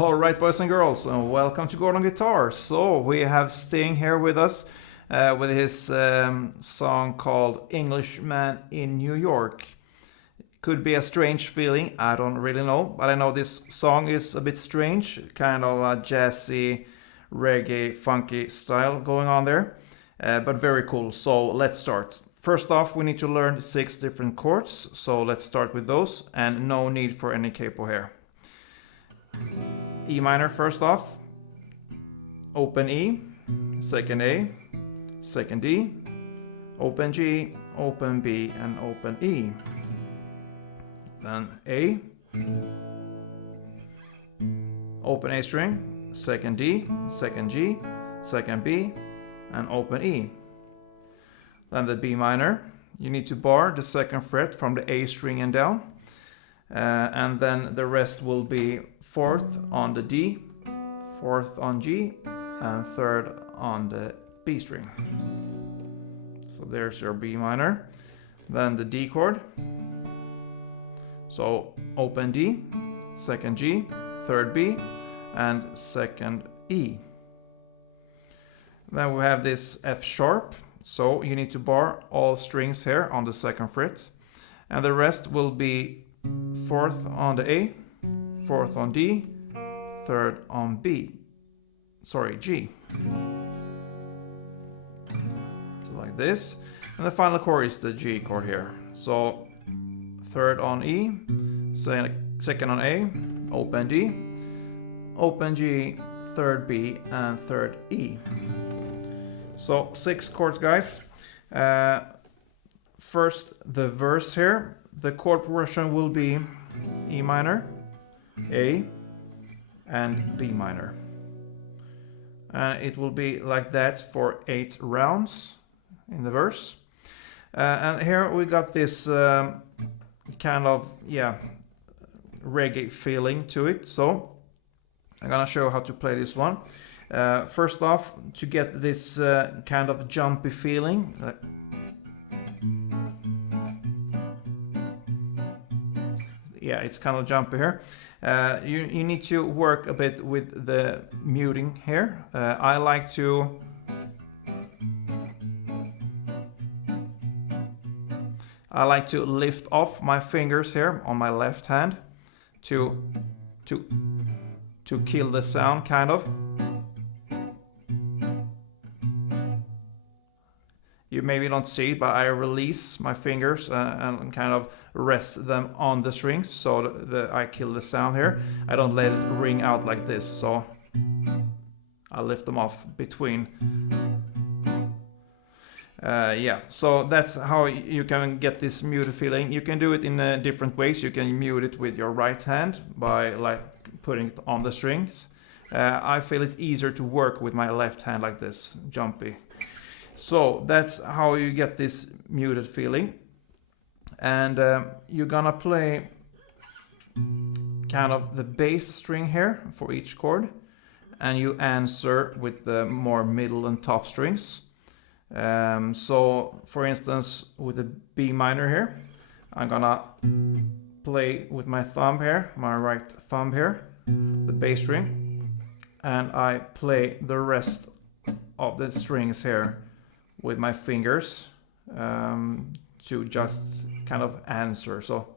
All right, boys and girls, welcome to Gordon Guitar. So we have Sting here with us with his song called Englishman in New York. Could be a strange feeling, I don't really know, but I know this song is a bit strange, kind of a jazzy, reggae, funky style going on there, but very cool. So let's start. First off, we need to learn 6 different chords, so let's start with those, and no need for any capo here. E minor first off, open E, second A, second D, open G, open B, and open E. Then A, open A string, second D, second G, second B, and open E. Then the B minor, you need to bar the second fret from the A string and down. And then the rest will be 4th on the D, 4th on G, and 3rd on the B string. So there's your B minor. Then the D chord. So open D, second G, 3rd B, and 2nd E. Then we have this F sharp. So you need to bar all strings here on the 2nd fret. And the rest will be 4th on the A, 4th on D, 3rd on G. So like this. And the final chord is the G chord here. So 3rd on E, 2nd on A, open D, open G, 3rd B, and 3rd E. So 6 chords, guys. First, the verse here. The chord progression will be E minor, A, and B minor. And it will be like that for 8 rounds in the verse. And here we got this kind of, reggae feeling to it. So I'm gonna show how to play this one. First off, to get this kind of jumpy feeling, it's kind of jumpy here. You need to work a bit with the muting here. I like to lift off my fingers here on my left hand to kill the sound, kind of. You maybe don't see it, but I release my fingers and kind of rest them on the strings, so I kill the sound here. I don't let it ring out like this, so I lift them off between. So that's how you can get this muted feeling. You can do it in different ways. You can mute it with your right hand by like putting it on the strings. I feel it's easier to work with my left hand like this, jumpy. So that's how you get this muted feeling. And you're gonna play kind of the bass string here for each chord. And you answer with the more middle and top strings. So for instance, with the B minor here, I'm gonna play with my thumb here, my right thumb here, the bass string. And I play the rest of the strings here with my fingers to just kind of answer. So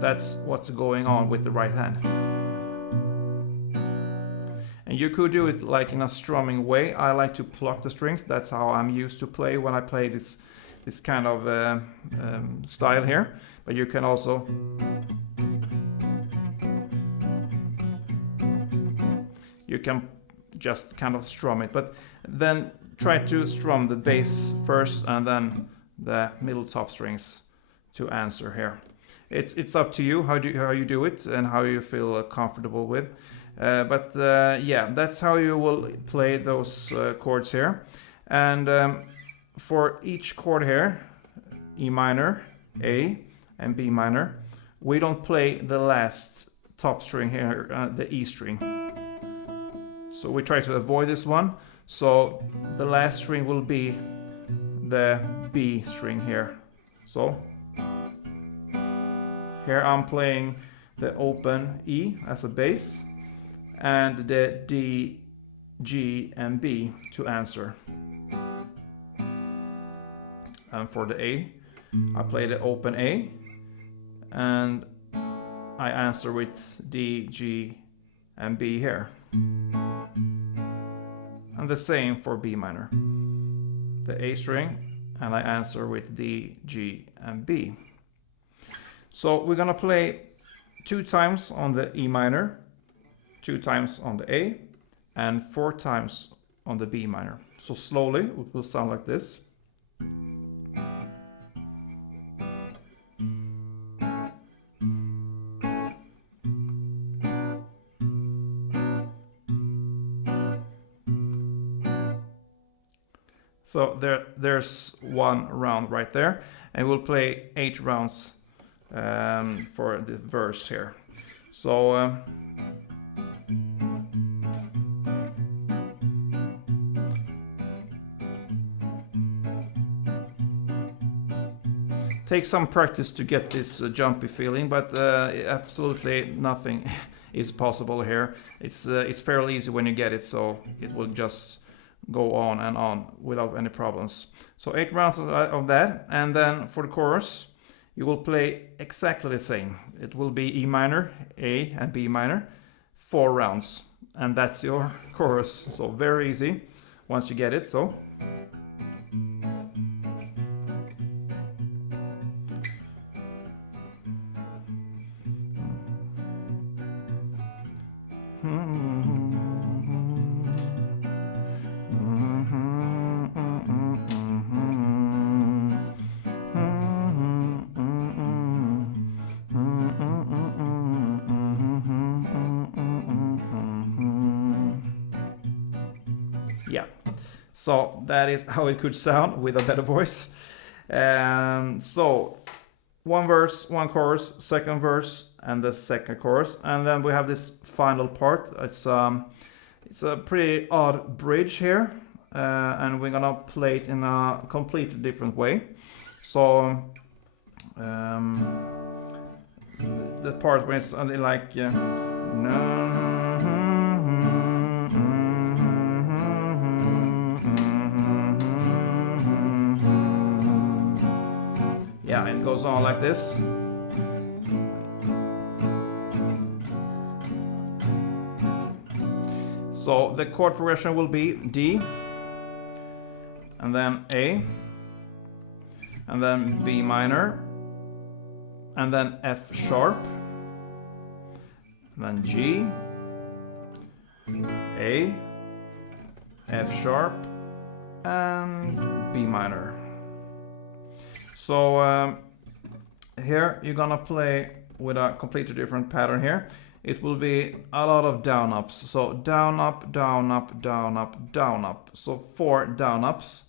that's what's going on with the right hand. And you could do it like in a strumming way. I like to pluck the strings. That's how I'm used to play when I play this kind of style here. But you can also just kind of strum it, but then try to strum the bass first and then the middle top strings to answer here. It's up to you how you do it and how you feel comfortable with. That's how you will play those chords here. And for each chord here, E minor, A, and B minor, we don't play the last top string here, the E string. So we try to avoid this one. So the last string will be the B string here. So here I'm playing the open E as a bass, and the D, G, and B to answer. And for the A, I play the open A, and I answer with D, G, and B here. And the same for B minor. The A string, and I answer with D, G, and B. So we're gonna play 2 times on the E minor, 2 times on the A, and 4 times on the B minor. So slowly it will sound like this. So there's 1 round right there, and we'll play 8 rounds for the verse here. So take some practice to get this jumpy feeling, but absolutely nothing is possible here. It's fairly easy when you get it, so it will just go on and on without any problems. So 8 rounds of that, and then for the chorus you will play exactly the same. It will be E minor, A, and B minor, 4 rounds, and that's your chorus. So very easy once you get it. So yeah, so that is how it could sound with a better voice. So 1 verse, 1 chorus, 2nd verse, and the 2nd chorus, and then we have this final part. It's a pretty odd bridge here, and we're gonna play it in a completely different way. So the part where it's like yeah, it goes on like this. So the chord progression will be D, and then A, and then B minor, and then F sharp, and then G, A, F sharp, and B minor. So here you're gonna play with a completely different pattern here. It will be a lot of down ups. So down up, down up, down up, down up. So 4 down ups,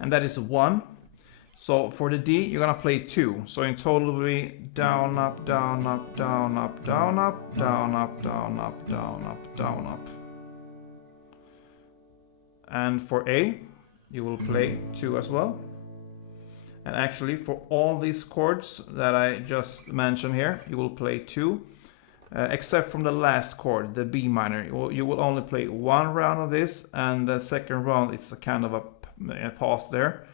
and that is 1. So for the D, you're gonna play 2. So in total it will be down up, down up, down up, down up, down up, down up, down up, down up. And for A, you will play 2 as well. And actually for all these chords that I just mentioned here, you will play 2. Except from the last chord, the B minor. You will only play 1 round of this, and the 2nd round it's a kind of a pause there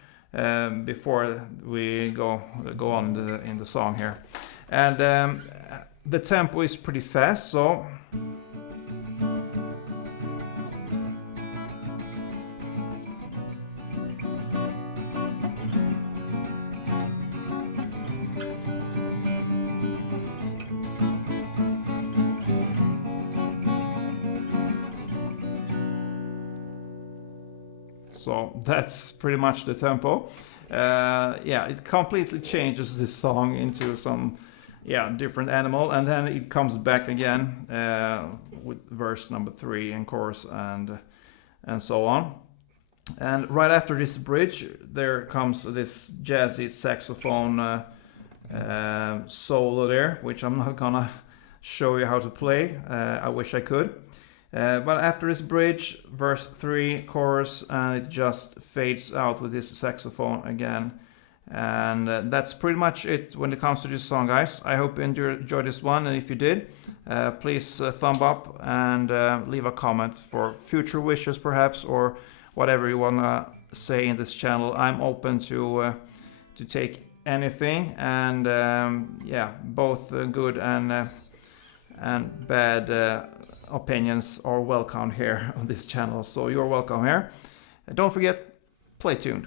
before we go on in the song here. And the tempo is pretty fast, so So that's pretty much the tempo. Yeah, it completely changes this song into some different animal, and then it comes back again with verse number 3 and chorus and so on. And right after this bridge, there comes this jazzy saxophone solo there, which I'm not gonna show you how to play. I wish I could. But after this bridge, verse 3, chorus, and it just fades out with this saxophone again. And that's pretty much it when it comes to this song, guys. I hope you enjoyed this one, and if you did, please thumb up and leave a comment for future wishes perhaps, or whatever you want to say in this channel. I'm open to take anything, and yeah, both good and bad opinions are welcome here on this channel, so you're welcome here. Don't forget, play tuned.